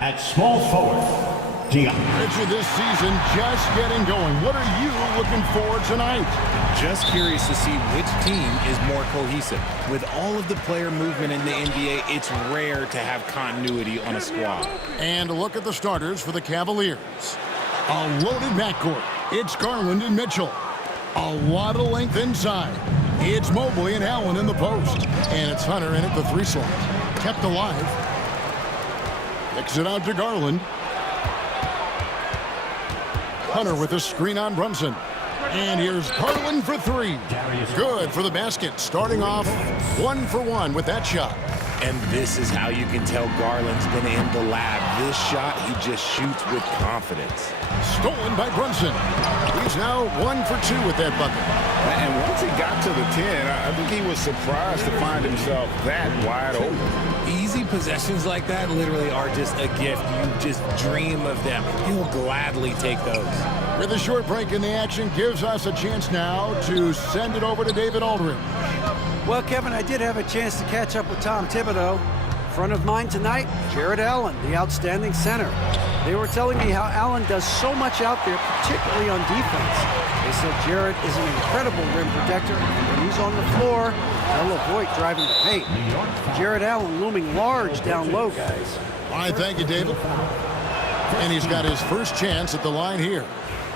At small forward, Dion. Richard, this season just getting going. What are you looking for tonight? Just curious to see which team is more cohesive. With all of the player movement in the NBA, it's rare to have continuity on a squad. And a look at the starters for the Cavaliers. A loaded backcourt. It's Garland and Mitchell. A lot of length inside. It's Mobley and Allen in the post. And it's Hunter in at the 3 slot. Kept alive. Kicks it out to Garland. Hunter with a screen on Brunson. And here's Garland for 3. Good for the basket. Starting off 1 for 1 with that shot. And this is how you can tell Garland's been in the lab. This shot, he just shoots with confidence. Stolen by Brunson. He's now 1 for 2 with that bucket. And once he got to the 10, I think he was surprised to find himself that wide open. Easy possessions like that literally are just a gift. You just dream of them. He'll gladly take those. With a short break in the action, gives us a chance now to send it over to David Aldridge. Well, Kevin, I did have a chance to catch up with Tom Thibodeau. Front of mind tonight, Jarrett Allen, the outstanding center. They were telling me how Allen does so much out there, particularly on defense. They said Jarrett is an incredible rim protector, and when he's on the floor, he'll avoid driving the paint. Jarrett Allen looming large down low, guys. All right, thank you, David. And he's got his first chance at the line here.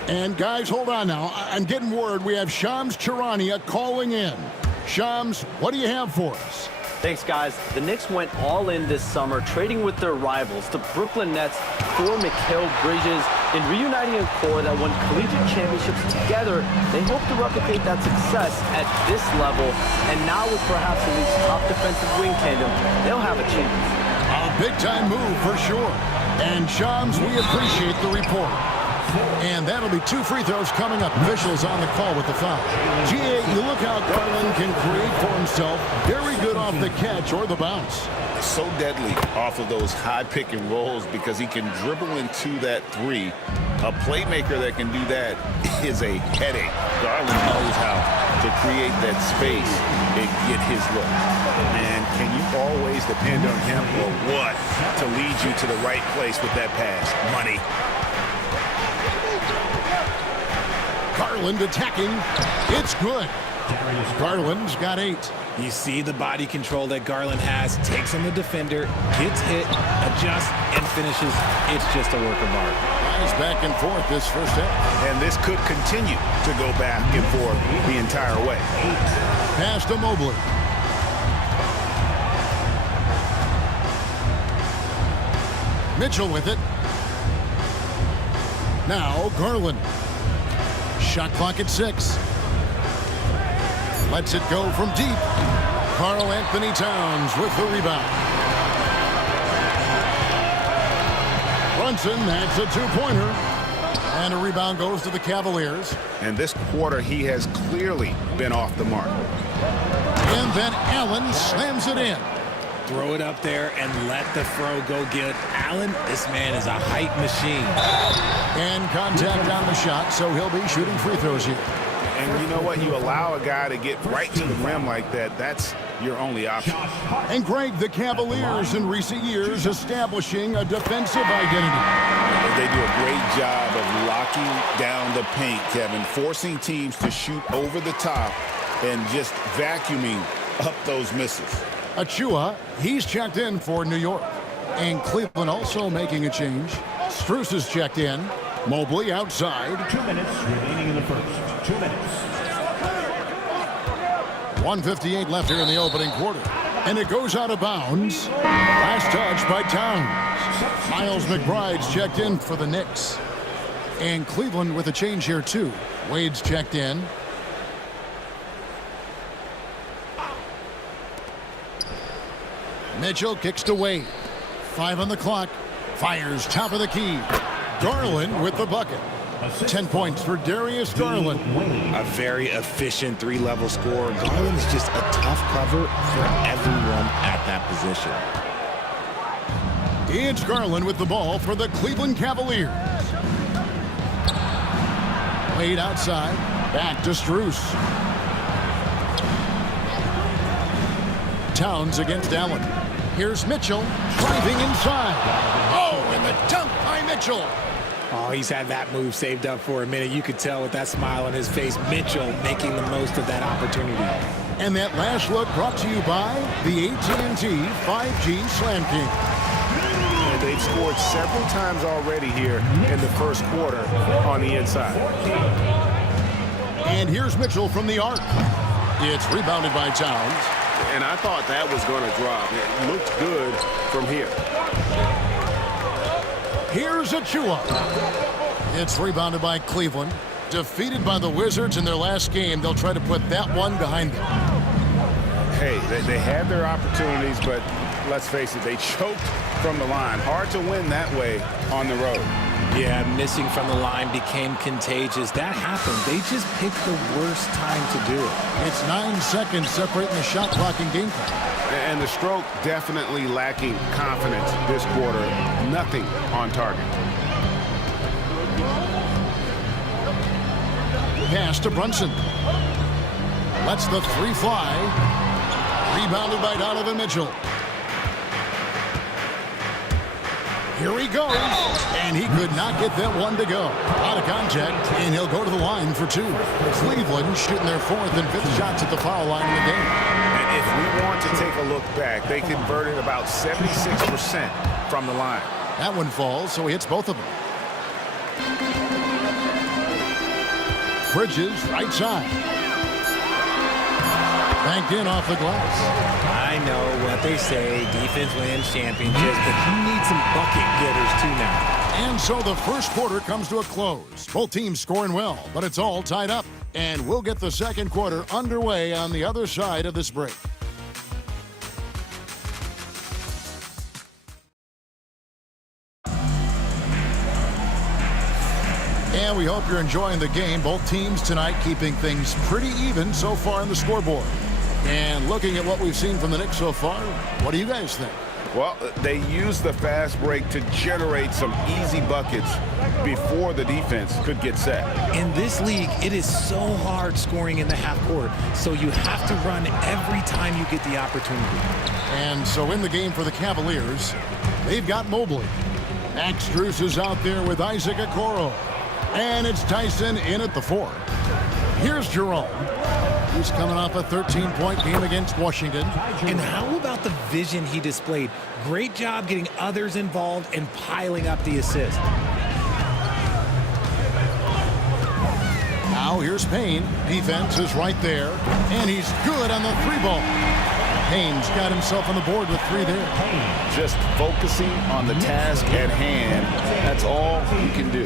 And guys, hold on now. I'm getting word we have Shams Charania calling in. Shams, what do you have for us? Thanks, guys. The Knicks went all in this summer, trading with their rivals, the Brooklyn Nets, for Mikal Bridges. In reuniting a core that won collegiate championships together, they hope to replicate that success at this level. And now with perhaps the league's top defensive wing tandem, they'll have a chance. A big-time move for sure. And Shams, we appreciate the report. And that'll be 2 free throws coming up. Officials on the call with the foul. GA, you look how Garland can create for himself. Very good off the catch or the bounce. So deadly off of those high pick and rolls because he can dribble into that 3. A playmaker that can do that is a headache. Garland knows how to create that space and get his look. And can you always depend on him or what to lead you to the right place with that pass? Money. Garland attacking. It's good. Garland's got 8. You see the body control that Garland has, takes on the defender, gets hit, adjusts, and finishes. It's just a work of art. Guys back and forth this first half. And this could continue to go back and forth the entire way. Pass to Mobley. Mitchell with it. Now Garland. Shot clock at 6. Lets it go from deep. Karl Anthony Towns with the rebound. Brunson, that's a 2-pointer. And a rebound goes to the Cavaliers. And this quarter, he has clearly been off the mark. And then Allen slams it in. Throw it up there and let the throw go get Allen. This man is a height machine. And contact on the shot, so he'll be shooting free throws here. And you know what? You allow a guy to get right to the rim like that, that's your only option. And Greg, the Cavaliers in recent years establishing a defensive identity. They do a great job of locking down the paint, Kevin, forcing teams to shoot over the top and just vacuuming up those misses. Achua, he's checked in for New York. And Cleveland also making a change. Strus is checked in. Mobley outside. 2 minutes remaining in the first. 2 minutes. 1:58 left here in the opening quarter. And it goes out of bounds. Last touch by Towns. Miles McBride's checked in for the Knicks. And Cleveland with a change here too. Wade's checked in. Mitchell kicks to Wade. 5 on the clock. Fires top of the key. Garland with the bucket. 10 points for Darius Garland. A very efficient 3-level scorer. Garland is just a tough cover for everyone at that position. It's Garland with the ball for the Cleveland Cavaliers. Wade outside. Back to Strus. Towns against Allen. Here's Mitchell driving inside. Oh, and And the dunk by Mitchell. Oh, he's had that move saved up for a minute. You could tell with that smile on his face, Mitchell making the most of that opportunity. And that last look brought to you by the AT&T 5G Slam King. And they've scored several times already here in the first quarter on the inside. And here's Mitchell from the arc. It's rebounded by Towns. And I thought that was going to drop. It looked good from here. Here's Achua. It's rebounded by Cleveland. Defeated by the Wizards in their last game, they'll try to put that one behind them. Hey, they had their opportunities, but let's face it, they choked from the line. Hard to win that way on the road. Yeah, missing from the line became contagious. That happened. They just picked the worst time to do it. It's 9 seconds separating the shot clock and game clock. And the stroke definitely lacking confidence this quarter. Nothing on target. Pass to Brunson. Lets the three fly. Rebounded by Donovan Mitchell. Here he goes. And he could not get that one to go. Out of contact, and he'll go to the line for two. Cleveland shooting their fourth and fifth shots at the foul line in the game. And if we want to take a look back, they converted about 76% from the line. That one falls, so he hits both of them. Bridges, right side. Banked in off the glass. I know what they say, defense wins championships, but you need some bucket getters too now. And so the first quarter comes to a close. Both teams scoring well, but it's all tied up. And we'll get the second quarter underway on the other side of this break. And we hope you're enjoying the game. Both teams tonight keeping things pretty even so far on the scoreboard. And looking at what we've seen from the Knicks so far, what do you guys think? Well, they used the fast break to generate some easy buckets before the defense could get set. In this league, it is so hard scoring in the half court, so you have to run every time you get the opportunity. And so in the game for the Cavaliers, they've got Mobley. Max Strus is out there with Isaac Okoro. And it's Tyson in at the 4. Here's Jerome. He's coming off a 13-point game against Washington. And how about the vision he displayed? Great job getting others involved and piling up the assist. Now here's Payne. Defense is right there. And he's good on the three ball. Payne's got himself on the board with 3 there. Just focusing on the task at hand. That's all you can do.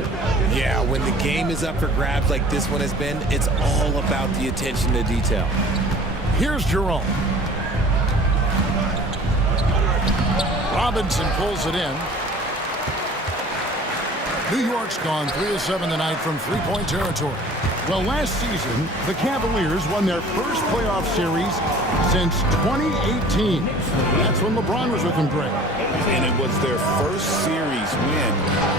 Yeah, when the game is up for grabs like this one has been, it's all about the attention to detail. Here's Jerome. Robinson pulls it in. New York's gone 3 of 7 tonight from three-point territory. Well, last season, the Cavaliers won their first playoff series since 2018. That's when LeBron was with them, Greg. And it was their first series win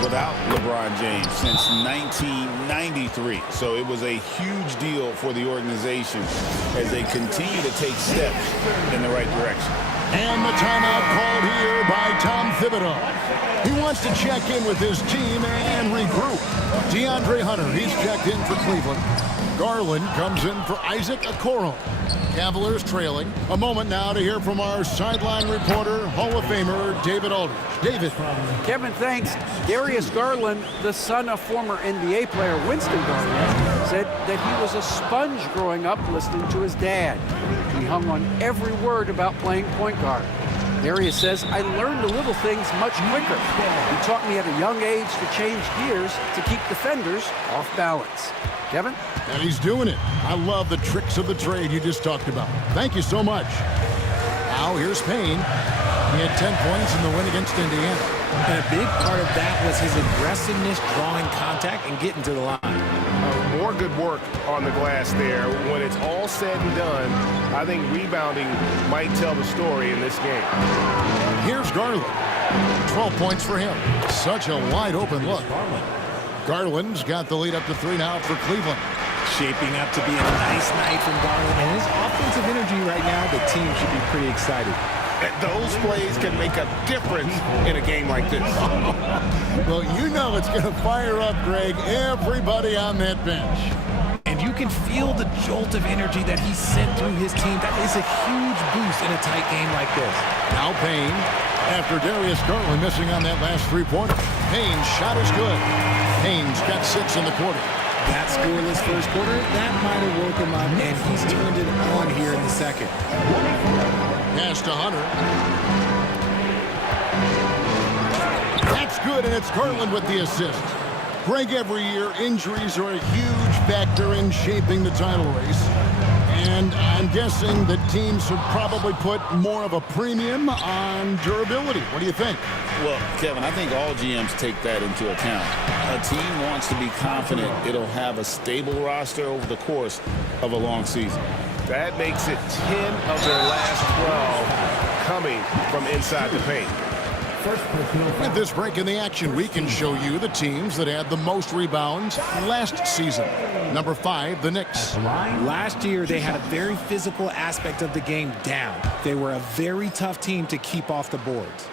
without LeBron James since 1993. So it was a huge deal for the organization as they continue to take steps in the right direction. And the timeout called here by Tom Thibodeau. He wants to check in with his team and regroup. DeAndre Hunter, he's checked in for Cleveland. Garland comes in for Isaac Okoro. Cavaliers trailing. A moment now to hear from our sideline reporter, Hall of Famer David Aldridge. David. Kevin, thanks. Darius Garland, the son of former NBA player Winston Garland, said that he was a sponge growing up listening to his dad. He hung on every word about playing point guard. Darius says, I learned the little things much quicker. He taught me at a young age to change gears to keep defenders off balance. Kevin? And he's doing it. I love the tricks of the trade you just talked about. Thank you so much. Now here's Payne. He had 10 points in the win against Indiana. And a big part of that was his aggressiveness, drawing contact, and getting to the line. More good work on the glass there. When it's all said and done, I think rebounding might tell the story in this game. Here's Garland. 12 points for him. Such a wide open look. Garland's got the lead up to 3 now for Cleveland. Shaping up to be a nice night from Garland. And his offensive energy right now, the team should be pretty excited. Those plays can make a difference in a game like this. Well, you know it's going to fire up, Greg, everybody on that bench. And you can feel the jolt of energy that he sent through his team. That is a huge boost in a tight game like this. Now Payne, after Darius Garland missing on that last three-pointer. Payne's shot is good. Payne's got 6 in the quarter. That scoreless first quarter, that might have woke him up, and he's turned it on here in the second. Pass to Hunter. That's good, and it's Garland with the assist. Greg, every year, injuries are a huge factor in shaping the title race. And I'm guessing that teams should probably put more of a premium on durability. What do you think? Well, Kevin, I think all GMs take that into account. A team wants to be confident it'll have a stable roster over the course of a long season. That makes it 10 of their last 12 coming from inside the paint. With this break in the action, we can show you the teams that had the most rebounds last season. Number 5, the Knicks. Last year, they had a very physical aspect of the game down. They were a very tough team to keep off the boards.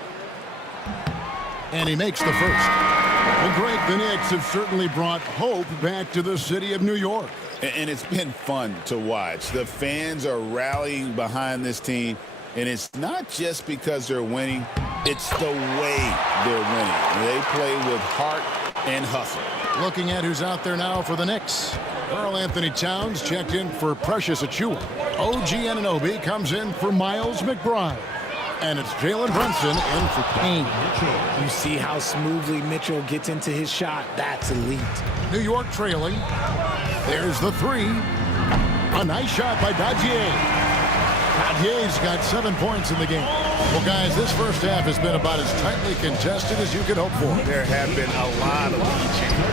And he makes the first. Well, Greg, the Knicks have certainly brought hope back to the city of New York. And it's been fun to watch. The fans are rallying behind this team. And it's not just because they're winning, it's the way they're winning. They play with heart and hustle. Looking at who's out there now for the Knicks. Karl Anthony Towns checked in for Precious Achiuwa. OG Anunoby comes in for Miles McBride. And it's Jalen Brunson in for Payne. You see how smoothly Mitchell gets into his shot. That's elite. New York trailing. There's the 3. A nice shot by Dadier. Dadier's got 7 points in the game. Well, guys, this first half has been about as tightly contested as you could hope for. There have been a lot of lead changes.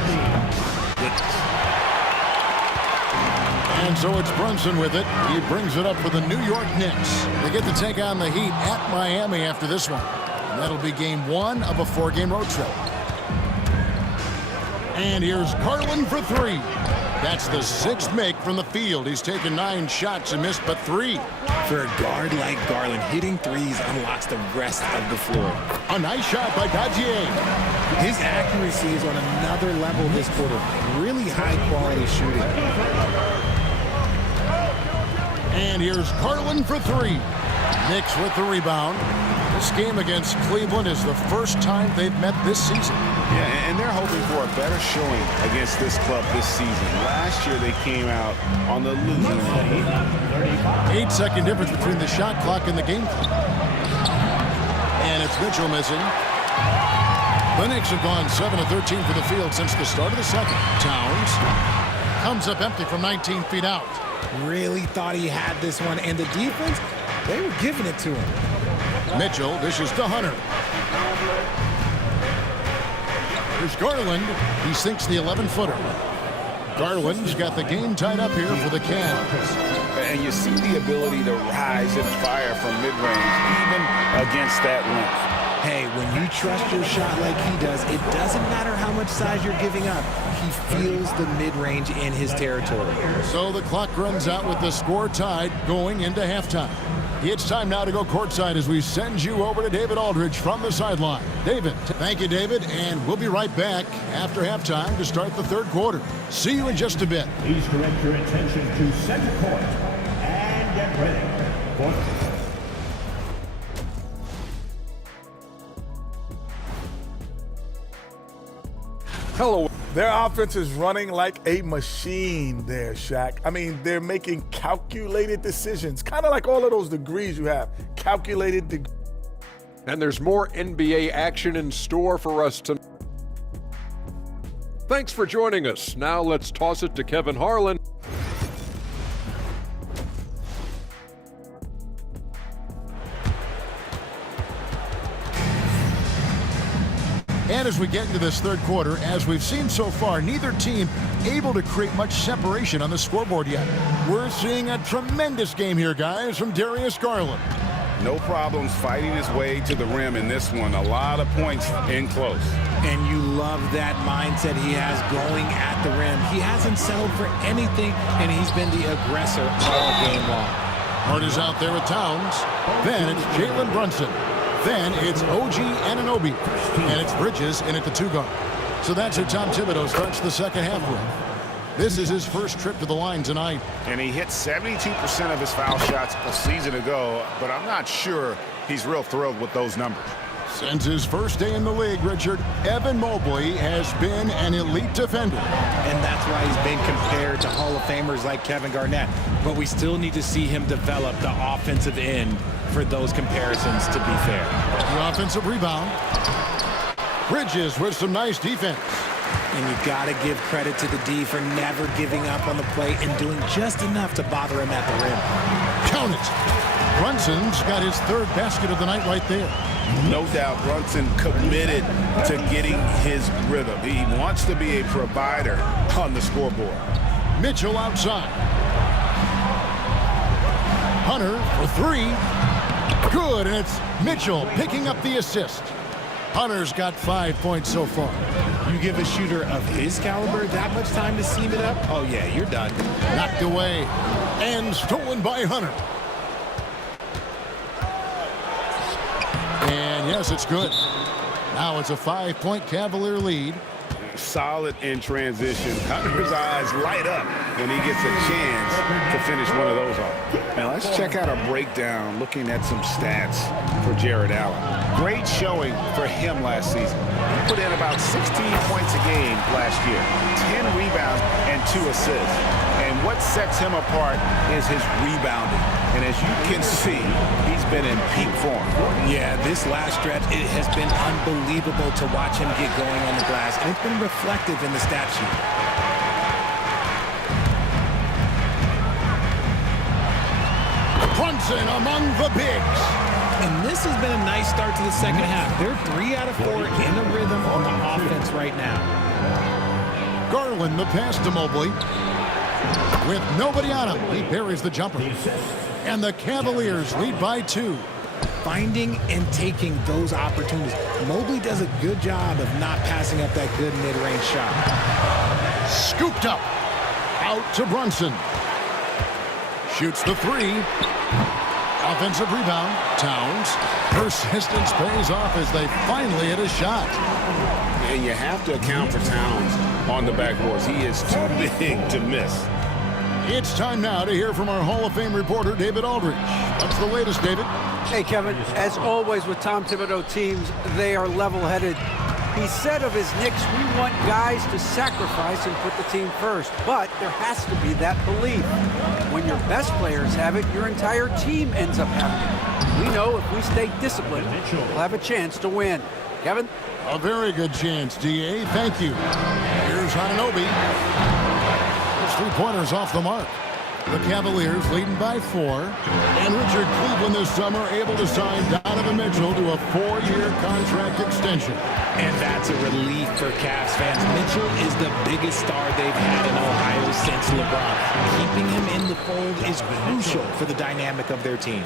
And so it's Brunson with it. He brings it up for the New York Knicks. They get to take on the Heat at Miami after this one. And that'll be game 1 of a 4-game road trip. And here's Garland for 3. That's the 6th make from the field. He's taken 9 shots and missed but 3. For a guard like Garland, hitting threes unlocks the rest of the floor. A nice shot by Dadier. His accuracy is on another level this quarter. Really high-quality shooting. And here's Garland for 3. Knicks with the rebound. This game against Cleveland is the first time they've met this season. Yeah, and they're hoping for a better showing against this club this season. Last year, they came out on the losing end. 8-second difference between the shot clock and the game clock. And it's Mitchell missing. The Knicks have gone 7 of 13 for the field since the start of the second. Towns comes up empty from 19 feet out. Really thought he had this one, and the defense, they were giving it to him. Mitchell dishes to Hunter. Here's Garland. He sinks the 11-footer. Garland's got the game tied up here for the Cavs. And you see the ability to rise and fire from mid-range, even against that length. Hey, when you trust your shot like he does, it doesn't matter how much size you're giving up. He feels the mid-range in his territory. So the clock runs out with the score tied going into halftime. It's time now to go courtside as we send you over to David Aldridge from the sideline. David. Thank you, David, and we'll be right back after halftime to start the third quarter. See you in just a bit. Please direct your attention to center court and get ready for Hello. Their offense is running like a machine there, Shaq. I mean, they're making calculated decisions, kind of like all of those degrees you have. Calculated. And there's more NBA action in store for us tonight. Thanks for joining us. Now let's toss it to Kevin Harlan. And as we get into this third quarter, as we've seen so far, neither team able to create much separation on the scoreboard yet. We're seeing a tremendous game here, guys, from Darius Garland. No problems fighting his way to the rim in this one. A lot of points in close. And you love that mindset he has going at the rim. He hasn't settled for anything, and he's been the aggressor all game long. Hart is out there with Towns. Then it's Jalen Brunson. Then it's OG Anunoby. And it's Bridges in at the 2 guard. So that's who Tom Thibodeau starts the second half with. This is his first trip to the line tonight. And he hit 72% of his foul shots a season ago, but I'm not sure he's real thrilled with those numbers. Since his first day in the league, Richard, Evan Mobley has been an elite defender. And that's why he's been compared to Hall of Famers like Kevin Garnett. But we still need to see him develop the offensive end for those comparisons to be fair. The offensive rebound. Bridges with some nice defense. And you got to give credit to the D for never giving up on the play and doing just enough to bother him at the rim. Count it. Brunson's got his 3rd basket of the night right there. No doubt Brunson committed to getting his rhythm. He wants to be a provider on the scoreboard. Mitchell outside. Hunter for 3. Good, and it's Mitchell picking up the assist. Hunter's got 5 points so far. You give a shooter of his caliber that much time to seam it up? Oh, yeah, you're done. Knocked away and stolen by Hunter. And yes, it's good. Now it's a 5-point Cavalier lead. Solid in transition. Hunter's eyes light up when he gets a chance to finish one of those off. Now let's check out a breakdown looking at some stats for Jared Allen. Great showing for him last season. He put in about 16 points a game last year, 10 rebounds and 2 assists. And what sets him apart is his rebounding. And as you can see, he's been in peak form. Yeah, this last stretch, it has been unbelievable to watch him get going on the glass. And it's been reflective in the stat sheet. Brunson among the bigs. And this has been a nice start to the second half. They're 3 out of 4 in a rhythm on the offense right now. Garland the pass to Mobley. With nobody on him, he buries the jumper. And the Cavaliers lead by 2. Finding and taking those opportunities. Mobley does a good job of not passing up that good mid-range shot. Scooped up. Out to Brunson. Shoots the 3. Offensive rebound. Towns. Persistence pays off as they finally hit a shot. And you have to account for Towns on the backboards. He is too big to miss. It's time now to hear from our Hall of Fame reporter, David Aldridge. What's the latest, David? Hey, Kevin, as always with Tom Thibodeau teams, they are level-headed. He said of his Knicks, we want guys to sacrifice and put the team first. But there has to be that belief. When your best players have it, your entire team ends up having it. We know if we stay disciplined, we'll have a chance to win. Kevin? A very good chance, D.A. Thank you. Here's Anunoby. Those 3-pointers off the mark. The Cavaliers leading by 4. And Richard, Cleveland this summer able to sign Donovan Mitchell to a 4-year contract extension. And that's a relief for Cavs fans. Mitchell is the biggest star they've had in Ohio since LeBron. Keeping him in the fold is crucial for the dynamic of their team.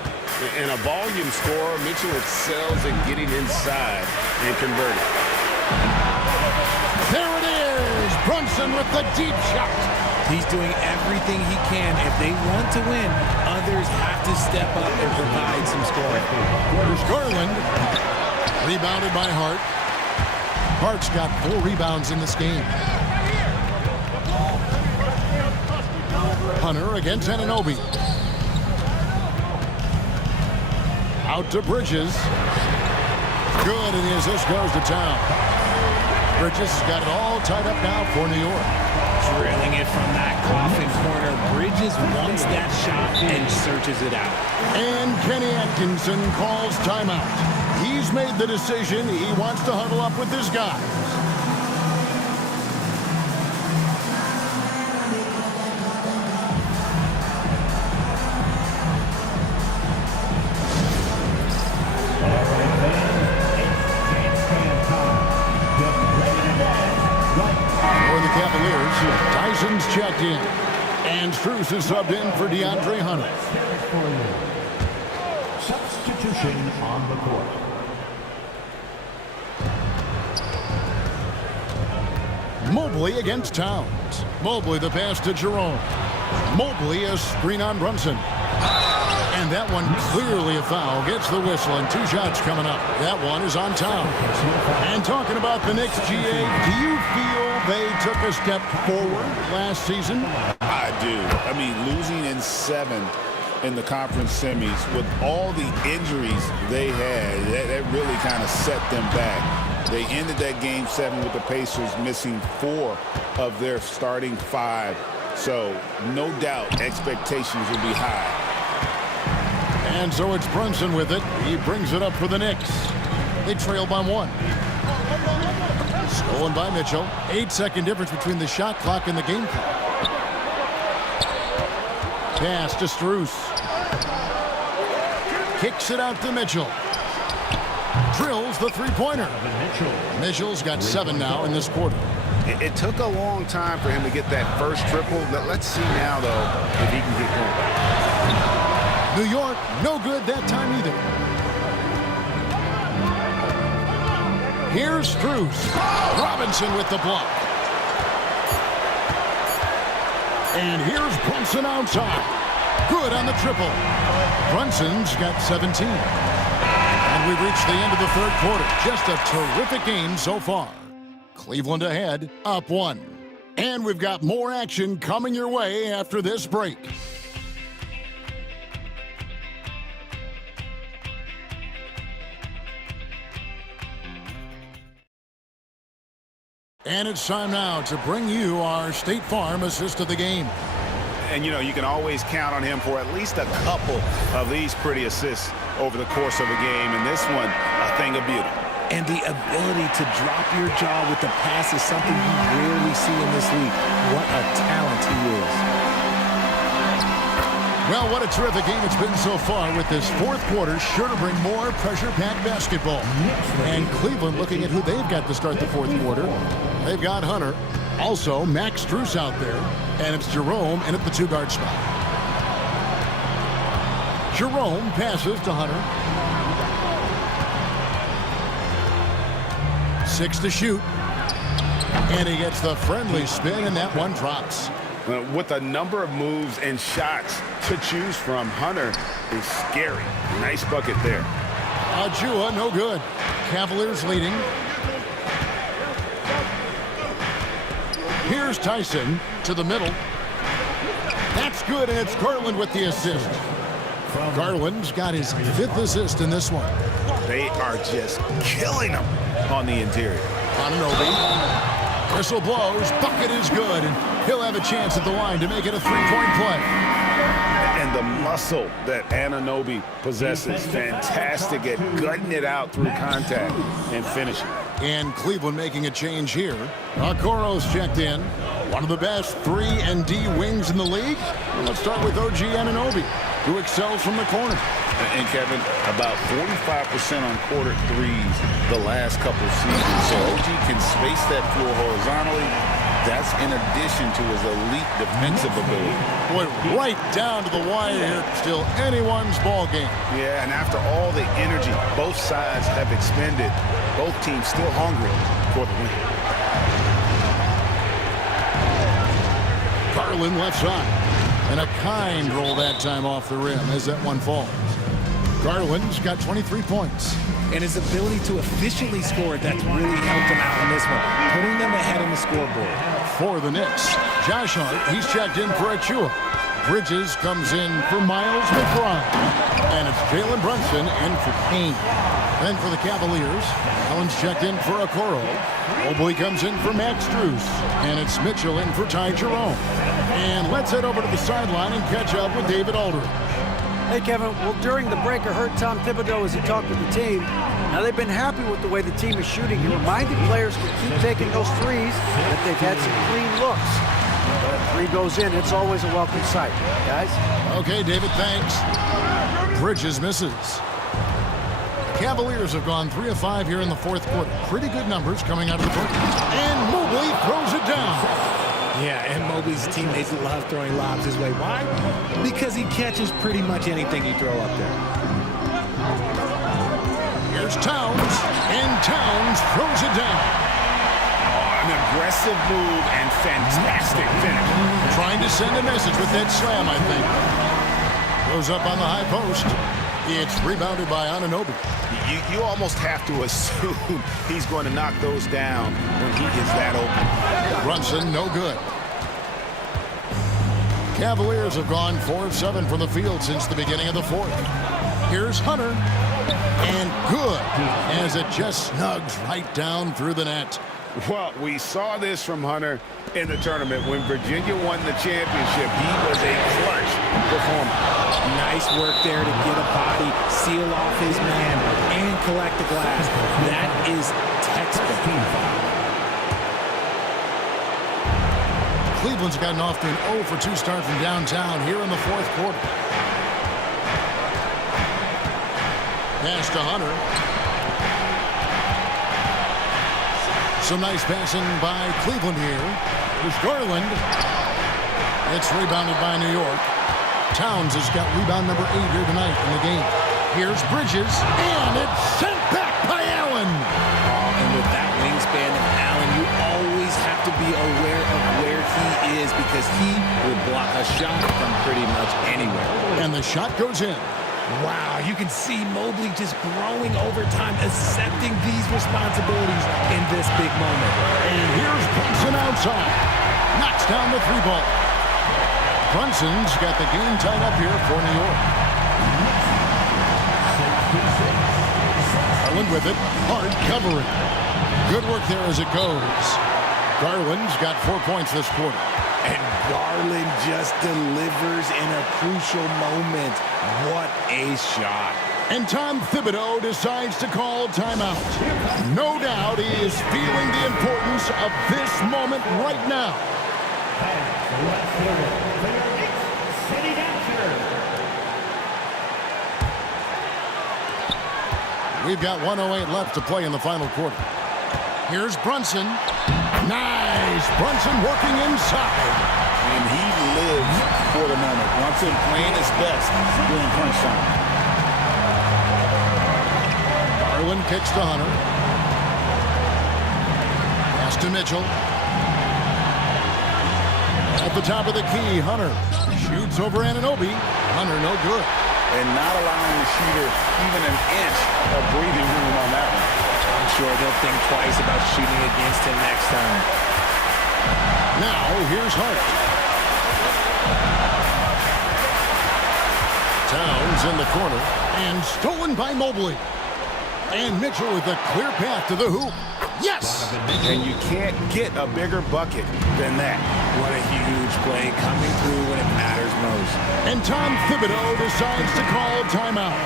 And a volume scorer, Mitchell excels in getting inside and converting. There it is! Brunson with the deep shot. He's doing everything he can. If they want to win, others have to step up and provide some scoring. Here's Garland. Rebounded by Hart. Hart's got 4 rebounds in this game. Hunter against Anunoby. Out to Bridges. Good, and the assist goes to Town. Bridges has got it all tied up now for New York. Trailing it from that coffin corner. Bridges wants that shot and searches it out. And Kenny Atkinson calls timeout. He's made the decision. He wants to huddle up with his guys. For the Cavaliers, Tyson's checked in. And Strus is subbed in for DeAndre Hunter. Substitution on the court. Mobley against Towns. Mobley the pass to Jerome. Mobley a screen on Brunson. And that one clearly a foul. Gets the whistle, and 2 shots coming up. That one is on time. And talking about the Knicks, GA, do you feel they took a step forward last season? I do. I mean, losing in 7 in the conference semis with all the injuries they had, that really kind of set them back. They ended that game 7 with the Pacers missing 4 of their starting 5. So no doubt expectations will be high. And so it's Brunson with it. He brings it up for the Knicks. They trail by 1. Stolen by Mitchell. 8-second difference between the shot clock and the game clock. Pass to Strus. Kicks it out to Mitchell. Drills the three-pointer. Mitchell's got 7 now in this quarter. It took a long time for him to get that first triple. Let's see now, though, if he can get going. New York, no good that time either. Here's Strus. Robinson with the block. And here's Brunson outside. Good on the triple. Brunson's got 17. And we've reached the end of the third quarter. Just a terrific game so far. Cleveland ahead, up 1. And we've got more action coming your way after this break. And it's time now to bring you our State Farm assist of the game. And, you know, you can always count on him for at least a couple of these pretty assists over the course of a game. And this one, a thing of beauty. And the ability to drop your jaw with the pass is something you rarely see in this league. What a talent he is. Well, what a terrific game it's been so far with this fourth quarter. Sure to bring more pressure-packed basketball. And Cleveland looking at who they've got to start the fourth quarter. They've got Hunter. Also, Max Strus out there. And it's Jerome in at the 2-guard spot. Jerome passes to Hunter. 6 to shoot. And he gets the friendly spin, and that one drops. With a number of moves and shots to choose from, Hunter is scary. Nice bucket there. Ajua, no good. Cavaliers leading. Here's Tyson to the middle. That's good, and it's Garland with the assist. Garland's got his 5th assist in this one. They are just killing him on the interior. Anunoby. Whistle blows. Bucket is good, and he'll have a chance at the line to make it a 3-point play. And the muscle that Anunoby possesses, fantastic at gutting it out through contact and finishing. And Cleveland making a change here. Okoro's checked in. One of the best 3-and-D wings in the league. Let's start with OG Anunoby, who excels from the corner. And Kevin, about 45% on quarter threes the last couple of seasons. So OG can space that floor horizontally. That's in addition to his elite defensive ability. Boy, right down to the wire here. Still anyone's ball game. Yeah, and after all the energy both sides have expended, both teams still hungry for the win. Garland left side. And a kind roll that time off the rim as that one falls. Garland's got 23 points. And his ability to efficiently score, that's really helped him out in this one, putting them ahead on the scoreboard. For the Knicks, Josh Hart, he's checked in for Achua. Bridges comes in for Miles McBride. And it's Jalen Brunson in for Payne. Then for the Cavaliers, Allen's checked in for Okoro. Mobley comes in for Max Strus. And it's Mitchell in for Ty Jerome. And let's head over to the sideline and catch up with David Aldridge. Hey, Kevin. Well, during the break, I heard Tom Thibodeau as he talked with the team. Now, they've been happy with the way the team is shooting. He reminded players to keep taking those threes, that they've had some clean looks. But if 3 goes in, it's always a welcome sight. Guys? Okay, David, thanks. Bridges misses. Cavaliers have gone 3 of 5 here in the fourth quarter. Pretty good numbers coming out of the break. And Mobley throws it down. Yeah, and Mobley's teammates love throwing lobs his way. Why? Because he catches pretty much anything you throw up there. Here's Towns, and Towns throws it down. An aggressive move and fantastic finish. Trying to send a message with that slam, I think. Goes up on the high post. It's rebounded by Anunoby. You almost have to assume he's going to knock those down when he is that open. Brunson, no good. Cavaliers have gone 4 of 7 from the field since the beginning of the fourth. Here's Hunter. And good, as it just snugs right down through the net. Well, we saw this from Hunter in the tournament. When Virginia won the championship, he was a clutch performer. Nice work there to get a body, seal off his man, and collect the glass. That is textbook. Cleveland's gotten off to an 0 for 2 start from downtown here in the fourth quarter. Pass to Hunter. Some nice passing by Cleveland here. There's Garland. It's rebounded by New York. Towns has got rebound number 8 here tonight in the game. Here's Bridges, and it's sent back by Allen. And with that wingspan of Allen, you always have to be aware of where he is because he will block a shot from pretty much anywhere. And the shot goes in. Wow, you can see Mobley just growing over time, accepting these responsibilities in this big moment. And here's Brunson outside. Knocks down the 3-ball. Brunson's got the game tied up here for New York. Garland with it. Hard covering. Good work there as it goes. Garland's got 4 points this quarter. And Garland just delivers in a crucial moment. What a shot. And Tom Thibodeau decides to call timeout. No doubt he is feeling the importance of this moment right now. We've got 1:08 left to play in the final quarter. Here's Brunson. Nice. Brunson working inside. And he lives for the moment. Brunson playing his best during crunch time. Garland kicks to Hunter. Pass to Mitchell. At the top of the key, Hunter shoots over Anunoby. Hunter no good. And not allowing the shooter even an inch of breathing room on that one. I'm sure they'll think twice about shooting against him next time. Now, here's Hart. Towns in the corner, and stolen by Mobley. And Mitchell with a clear path to the hoop. Yes! And you can't get a bigger bucket than that. What a huge play coming through when it matters most. And Tom Thibodeau decides to call timeout.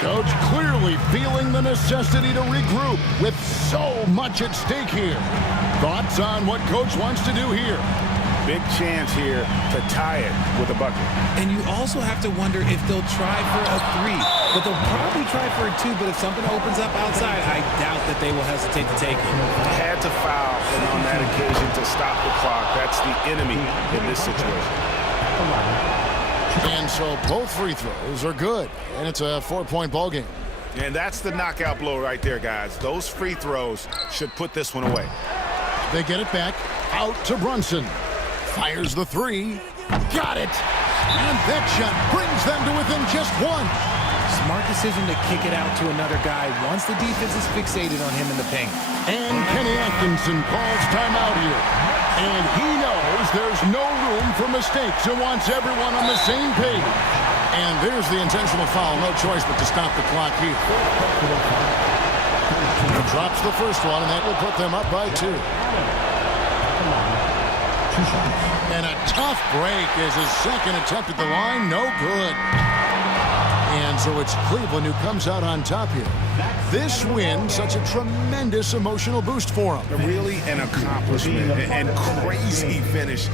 Coach clearly feeling the necessity to regroup with so much at stake here. Thoughts on what Coach wants to do here? Big chance here to tie it with a bucket. And you also have to wonder if they'll try for a 3. But they'll probably try for a 2, but if something opens up outside, I doubt that they will hesitate to take it. Had to foul, and on that occasion to stop the clock. That's the enemy in this situation. And so both free throws are good, and it's a 4-point ball game. And that's the knockout blow right there, guys. Those free throws should put this one away. They get it back, out to Brunson. Fires the 3. Got it! And that shot brings them to within just 1. Smart decision to kick it out to another guy once the defense is fixated on him in the paint. And Kenny Atkinson calls timeout here. And he knows there's no room for mistakes and wants everyone on the same page. And there's the intentional foul. No choice but to stop the clock here. He drops the first one, and that will put them up by 2. And a tough break is his second attempt at the line. No good. And so it's Cleveland who comes out on top here. This win, such a tremendous emotional boost for him. Really an accomplishment and crazy finish